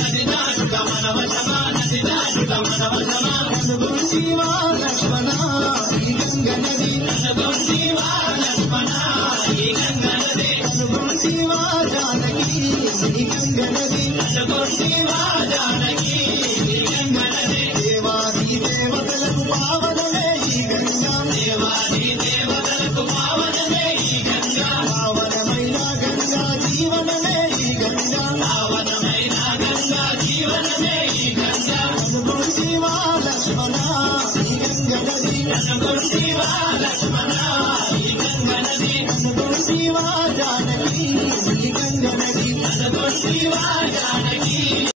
నది దాటుక మన వశమా నది దాటుక మన వశమా కనుగొంటివా లక్ష్మణ ఈ గంగ నది కనుగొంటివా లక్ష్మణ ఈ గంగ నది కనుగొంటివా జానకి ఈ గంగ నది కనుగొంటివా జానకి ఈ గంగ నది దేవాది దేవతలకు పావనమే ఈ గంగా దేవాది దేవతలకు పావనమే ఈ గంగా పావనమైన గంగా జీవనమే ఈ గంగా పావనమైన గంగా జీవనమే